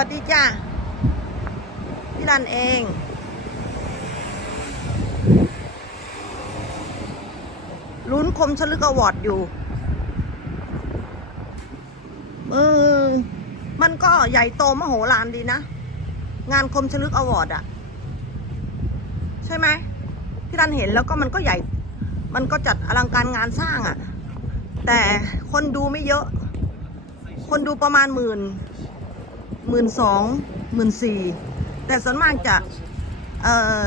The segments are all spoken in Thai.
วัสดีจ้าพี่รันเอง ลุ้นคมชลึกอวอร์ดอยู่เออมันก็ใหญ่โตมโหฬารดีนะ งานคมชลึกอวอร์ดอะใช่ไหมพี่รันเห็นแล้วก็มันก็ใหญ่ มันก็จัดอลังการงานสร้างอะแต่คนดูไม่เยอะ คนดูประมาณหมื่น หมื่นสองหมื่นสี่แต่ส่วนมากจะเออ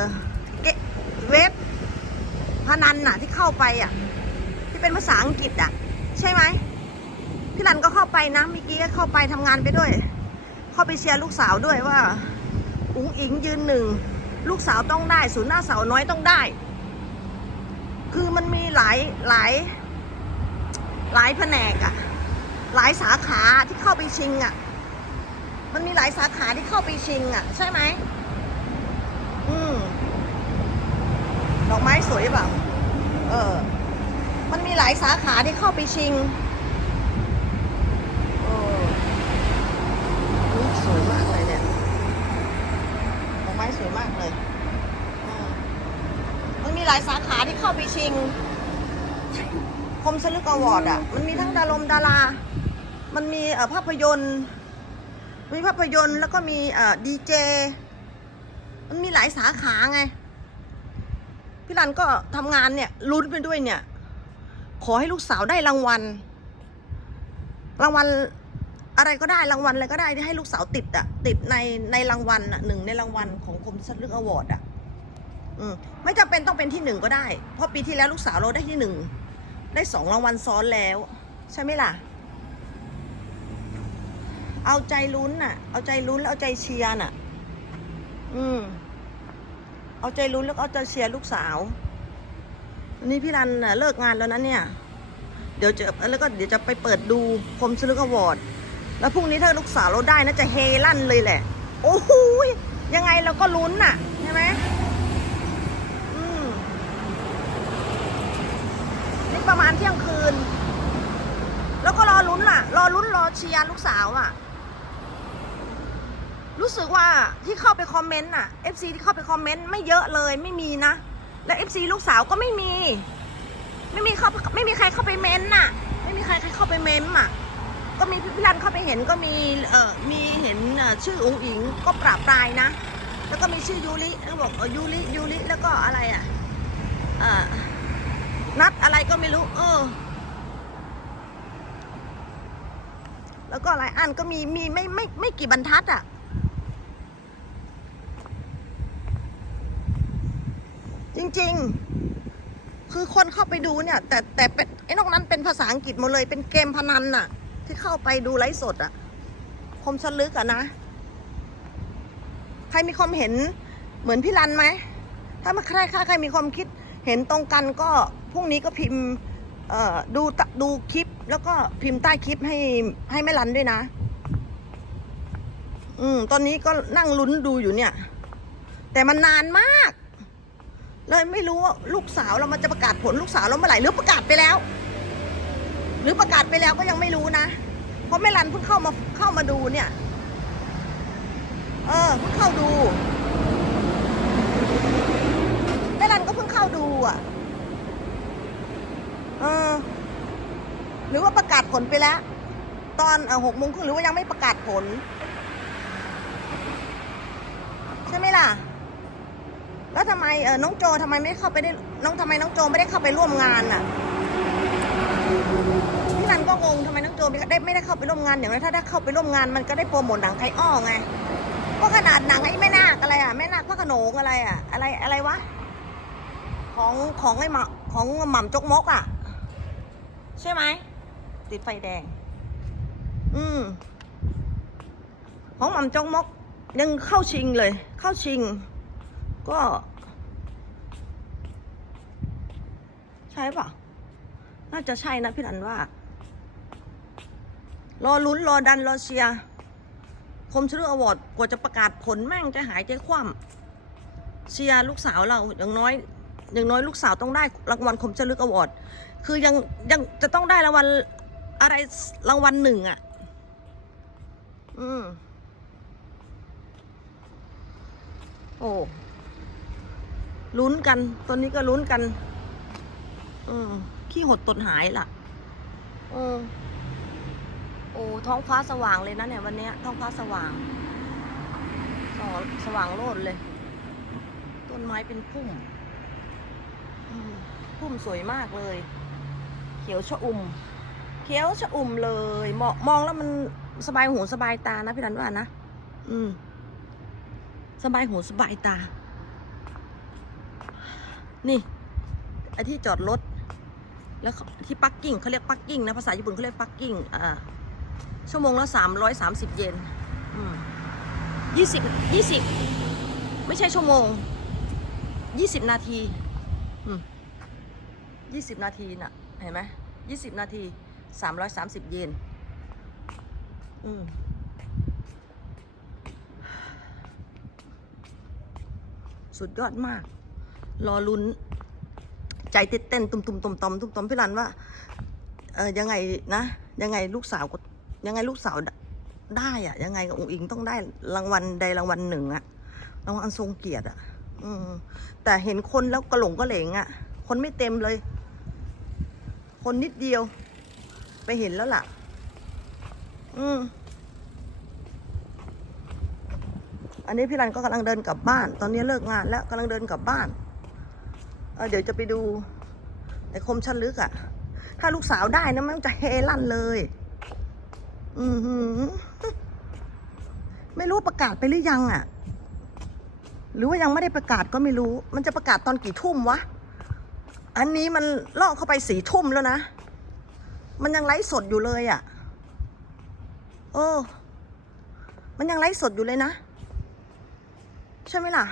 เว็บพนันน่ะที่เข้าไปอะ ที่เป็นภาษาอังกฤษอะ ใช่ไหมพี่รันก็เข้าไปนะเมื่อกี้ก็เข้าไปทำงานไปด้วย เข้าไปเชียร์ลูกสาวด้วยว่า อุ๋งอิงยืนหนึ่งลูกสาวต้องได้ ศูนย์หน้าเสาวน้อยต้องได้ คือมันมีหลายหลายหลายแผนกอะหลายสาขาที่เข้าไปชิงอะ มันมีหลายสาขาที่เข้าไปชิงอะใช่ไหม อืม ดอกไม้สวยเปล่า เออ มันมีหลายสาขาที่เข้าไปชิงเออนี่สวยมากเลยเนี่ย ดอกไม้สวยมากเลยอืมมันมีหลายสาขาที่เข้าไปชิง คมสลึกอวอร์ดอะ มันมีทั้งดารมดารา มันมีเอ่อภาพยนตร์ มีภาพยนตร์แล้วก็มีเอ่อดีเจ มันมีหลายสาขาไง พี่รันก็ทำงานเนี่ยลุ้นไปด้วยเนี่ย ขอให้ลูกสาวได้รางวัล รางวัลอะไรก็ได้รางวัลอะไรก็ได้ที่ให้ลูกสาวติดอะติดในในรางวัลอะหนึ่งในรางวัลของคมสลึกอวอร์ดอะอืมไม่จำเป็นต้องเป็นที่หนึ่งก็ได้ เพราะปีที่แล้วลูกสาวเราได้ที่หนึ่งได้สองรางวัลซ้อนแล้ว ใช่ไหมล่ะ เอาใจลุ้นน่ะ เอาใจลุ้นแล้วเอาใจเชียร์น่ะ อืม เอาใจลุ้นแล้วเอาใจเชียร์ลูกสาวนนี้พี่รันน่ะเลิกงานแล้วนะเนี่ย เดี๋ยวจะแล้วก็เดี๋ยวจะไปเปิดดูคมสลึกอวอร์ดแล้วพรุ่งนี้ถ้าลูกสาวเราได้นะจะเฮลั่นเลยแหละ โอ้โหยยังไงเราก็ลุ้นน่ะใช่ไหมอืมนี่ประมาณเที่ยงคืน แล้วก็รอลุ้นล่ะ รอลุ้นรอเชียร์ลูกสาวอะ รู้สึกว่าที่เข้าไปคอมเมนต์น่ะ FC ที่เข้าไปคอมเมนต์ไม่เยอะเลยไม่มีนะ และ FC ลูกสาวก็ไม่มี ไม่มีเข้าไม่มีใครเข้าไปเม้นต์น่ะ ไม่มีใครใครเข้าไปเม้นอะ ก็มีพี่รันเข้าไปเห็นก็มีเอ่อมีเห็นชื่อองค์อิงก็ปราบปรายนะ แล้วก็มีชื่อยูริเขาบอกยูริยูริแล้วก็อะไรอะเอ่อนัดอะไรก็ไม่รู้ เออ แล้วก็หลายอันก็มีมีไม่ไม่ไม่กี่บรรทัดอะะ จ ริง ๆ คือคนเข้าไปดูเนี่ย แต่แต่เป็นไอ้นอกนั้นเป็นภาษาอังกฤษหมดเลย เป็นเกมพนันน่ะ ที่เข้าไปดูไลฟ์สดอะ่ะคมชลึกอะนะ ใครมีความเห็นเหมือนพี่รันไหม ถ้ามาใครใครใครมีความคิดเห็นตรงกันก็พรุ่งนี้ก็พิมพ์ดูดูคลิป แล้วก็พิมพ์ใต้คลิปให้ให้แม่รันด้วยนะ อืม ตอนนี้ก็นั่งลุ้นดูอยู่เนี่ย แต่มันนานมาก เลยไม่รู้ว่าลูกสาวเรามันจะประกาศผลลูกสาวเราเมื่อไหร่หรือประกาศไปแล้ว หรือประกาศไปแล้วก็ยังไม่รู้นะ เพราะแม่รันเพิ่งเข้ามาเข้ามาดูเนี่ย เออเพิ่งเข้าดูแม่รันก็เพิ่งเข้าดูอะเออหรือว่าประกาศผลไปแล้ว ตอนหกโมงครึ่งหรือว่ายังไม่ประกาศผล ใช่ไหมล่ะ แล้วทำไมเออน้องโจทำไมไม่เข้าไปได้น้องทำไมน้องโจไม่ได้เข้าไปร่วมงานน่ะพี่รันก็งงทำไมน้องโจไม่ได้ไม่ได้เข้าไปร่วมงานอย่างไรถ้าได้เข้าไปร่วมงานมันก็ได้โปรโมทหนังไทยอ้อไงก็ขนาดหนังไอ้แม่นาคอะไรอะแม่นาคพระโขนงอะไรอะ อะไรอะไรวะของของไอ้หม่ของหม่ำจกมกอะ ใช่ไหมติดไฟแดง อืมของหม่ำจกมกยังเข้าชิงเลย เข้าชิง ก็ ใช่ปะน่าจะใช่นะพี่นันว่า รอลุ้นรอดันรอเชียร์คมชลึกอวอร์ดกว่าจะประกาศผลแม่งจะหายใจคว่ำเชียร์ลูกสาวเราอย่างน้อย อย่างน้อยลูกสาวต้องได้รางวัลคมชลึกอวอร์ดคือยังยังจะต้องได้รางวัลอะไรรางวัลหนึ่งอะ่ะ อืม โอ้ ลุ้นกันตัวนี้ก็ลุ้นกัน เออ ขี้หดตดหายล่ะ เออ โอ้ท้องฟ้าสว่างเลยนะเนี่ยวันนี้ท้องฟ้าสว่างสอสว่างโลดเลย ต้นไม้เป็นพุ่มอืมพุ่มสวยมากเลย เขียวชะอุ่ม เขียวชะอุ่มเลยมองมองแล้วมันสบายหูสบายตานะพี่รันว่านะ อืม สบายหูสบายตา นี่ไอที่จอดรถ แล้วที่ปักกิ่งเขาเรียกปักกิ่งนะ ภาษาญี่ปุ่นเขาเรียกปักกิ่งอ่าชั่วโมงละสามร้อยสามสิบเยนยี่สิบยี่สิบไม่ใช่ชั่วโมงยี่สิบนาทียี่สิบนาทีน่ะ เห็นไหมยี่สิบนาทีสามร้อยสามสิบเยนอืมสุดยอดมาก รอลุ้น ใจเต้นๆตุ่มๆต่อมๆตุ่มๆพี่รันว่า เออยังไงนะ ยังไงลูกสาวก็ยังไงลูกสาวได้ได้อะยังไงกับองค์อิงต้องได้รางวัลใดรางวัลหนึ่งอะรางวัลทรงเกียรติอะอืมแต่เห็นคนแล้วกระหลงกระเหลงอะคนไม่เต็มเลย คนนิดเดียว ไปเห็นแล้วล่ะ อืมอันนี้พี่รันก็กำลังเดินกลับบ้าน ตอนนี้เลิกงานแล้วกำลังเดินกลับบ้าน เเดี๋ยวจะไปดูในคมชันลึกอะถ้าลูกสาวได้นะมันจะเฮลั่นเลย อือหือ ไม่รู้ประกาศไปหรือยังอะหรือว่ายังไม่ได้ประกาศก็ไม่รู้ มันจะประกาศตอนกี่ทุ่มวะ อันนี้มันล่อเข้าไปสี่ทุ่มแล้วนะ มันยังไลฟ์สดอยู่เลยอะ เออ มันยังไลฟ์สดอยู่เลยนะ ใช่ไหมล่ะ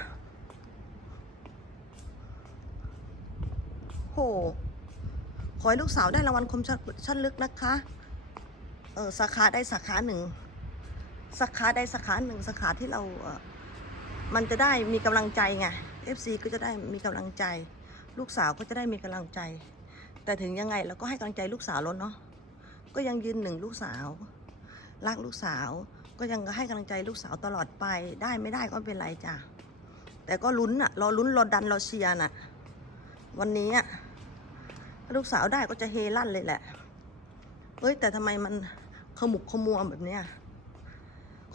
โห ขอให้ลูกสาวได้รางวัลคมชันชั้นลึกนะคะ เออสาขาได้สาขาหนึ่งสาขาได้สาขาหนึ่งสาขาที่เราเออมันจะได้มีกำลังใจไง FC ก็จะได้มีกำลังใจ ลูกสาวก็จะได้มีกำลังใจ แต่ถึงยังไงเราก็ให้กำลังใจลูกสาวล้วเนาะก็ยังยืนหนึ่งลูกสาวรักลูกสาว ก็ยังให้กำลังใจลูกสาวตลอดไปได้ไม่ได้ก็เป็นไรจ้ะแต่ก็ลุ้นอะรอลุ้นรอดันรอเชียร์น่ะ วันนี้อะ ลูกสาวได้ก็จะเฮลั่นเลยแหละเฮ้ย แต่ทำไมมันขมุกขมัวแบบเนี้ย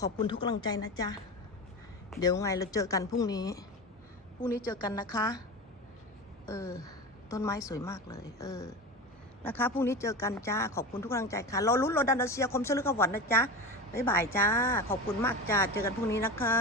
ขอบคุณทุกกำลังใจนะจ๊ะ เดี๋ยวไงเราเจอกันพรุ่งนี้ พรุ่งนี้เจอกันนะคะ เออ ต้นไม้สวยมากเลย เออ นะคะพรุ่งนี้เจอกันจ้า ขอบคุณทุกกำลังใจค่ะรอลุ้นรอดันรอเชียคมเชลึกกบหวันนะจ๊ะบ๊ายบายจ้า ขอบคุณมากจ้า เจอกันพรุ่งนี้นะคะ